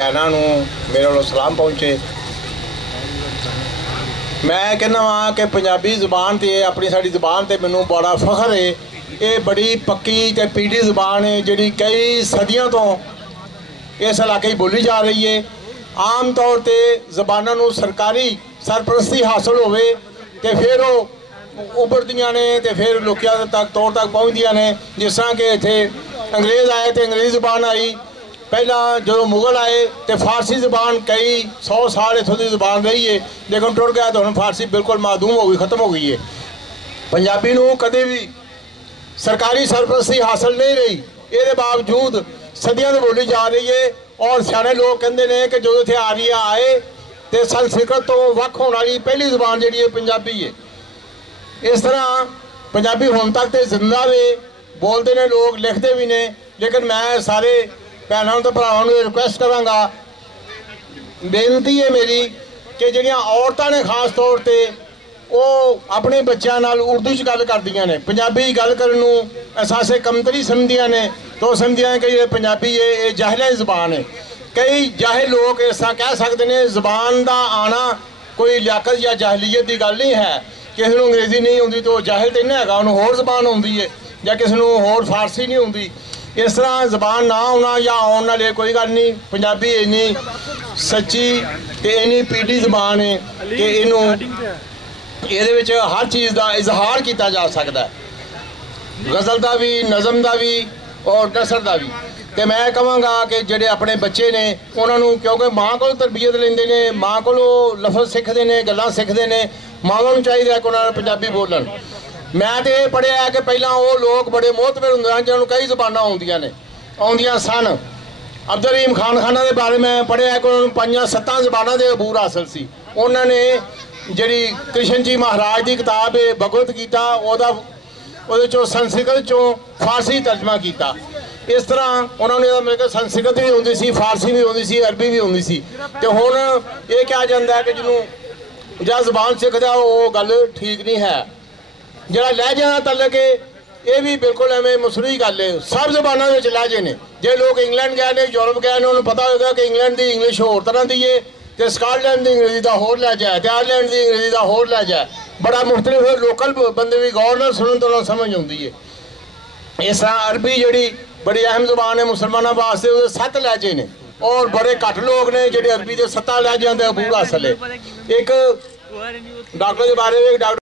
भैनों मेरे वालों सलाम पहुँचे। मैं कहना वा कि पंजाबी जुबान तो अपनी साड़ी जुबान तो मैनू बड़ा फखर है। ये बड़ी पक्की तो पीढ़ी जुबान है जी कई सदियों तो इस इलाके बोली जा रही है। आम तौर पर जबानों सरकारी सरपरस्ती हासिल होवे ते फिर वो उभरदियाँ ने तो फिर लोगों तक तौर तक पहुँचदियाँ ने। जिस तरह कि इत्थे अंग्रेज़ आए तो अंग्रेज़ी जुबान आई, पहला जो मुगल आए तो फारसी जुबान कई 100 साल इतों की जुबान रही है, लेकिन टुट गया तो हम फारसी बिल्कुल मादूम हो गई, ख़त्म हो गई है। पंजाबी नूं कदे भी सरकारी सरपरस्ती हासिल नहीं रही, ये बावजूद सदियों तो बोली जा रही है। और सियाने लोग कहते हैं कि जो इत्थे आर्य आए तो संस्कृत तो वक् होने वाली पहली जुबान जी पंजाबी है। इस तरह पंजाबी हुण तक तो जिंदा वे, बोलते हैं लोग, लिखते भी ने। लेकिन मैं सारे भैनों तो भरावां नूं रिक्वेस्ट करांगा, बेनती है मेरी कि जिहड़ियां औरतां ने खास तौर पर वो अपने बच्चों नाल उर्दू च गल करदियां ने, पंजाबी गल करन नूं अहसासे कमतरी समझदियां ने, तो समझदियां कि ये पंजाबी है ये जाहिलां दी जुबान है। कई जाहिल लोग इस तरह कह सकते हैं जुबान का आना कोई लियाकत या जाहलीयत की गल नहीं है। किसी को अंग्रेज़ी नहीं आती तो जाहिल तो नहीं है, उन्होंने होर जुबान आती है, या किसी को होर फारसी नहीं आती। इस तरह जुबान ना आना या आने वाले कोई गल नहीं। पंजाबी इन्नी सच्ची तो इन्नी पीढ़ी जुबान है कि इनू ये हर चीज़ का इजहार किया जा सकता है, गज़ल का भी, नज़म का भी और नसर का भी। तो मैं कहांगा कि जोड़े अपने बच्चे ने उन्होंने, क्योंकि माँ को तरबीयत लेंदे ने, माँ को लफज सीखते हैं, गल्लां सीखते हैं, मावां नूं चाहिए कि उन्होंने पंजाबी बोलन। मैं तो ये पढ़िया कि पहला वो लोग बड़े मोहतबर होंदे हैं जिन्होंने कई जुबानां आउंदियां सन। अब्दुल रहीम खाना के बारे में पढ़िया कि उन्होंने 5-7 जुबानां के अबूर हासिल सी। उन्होंने जी कृष्ण जी महाराज की किताब है भगवत गीता, वो संस्कृत चो फारसी तर्जमा किया। इस तरह उन्होंने मेरे को संस्कृत भी आती सी, फारसी भी आती सी, अरबी भी आती सी। तो हुण ये कहा जाता है कि जिन्होंने जहाँ जुबान सीखता वो गल ठीक नहीं है। जरा लहजे का तलक है ये भी बिल्कुल एवं मसरूई गल है। सब जुबानों में लहजे ने। जो लोग इंग्लैंड गए ने, यूरोप गए ने, उन्होंने पता होगा कि इंग्लैंड की इंग्लिश होर तरह की है, तो स्कॉटलैंड की अंग्रेजी का होर लहजा है, तो आयरलैंड की अंग्रेजी का होर लहजा है। बड़ा मुख्तलिफ है, लोकल बंदे भी गौर नाल सुनन तो समझ आती है। इस तरह अरबी जी बड़ी अहम जुबान है मुसलमानों वास्ते, वो 7 लहजे ने और बड़े घट लोग ने जो अरबी के 7 लहजों के अबूर हासिल है। एक डॉक्टर के बारे में, डॉक्टर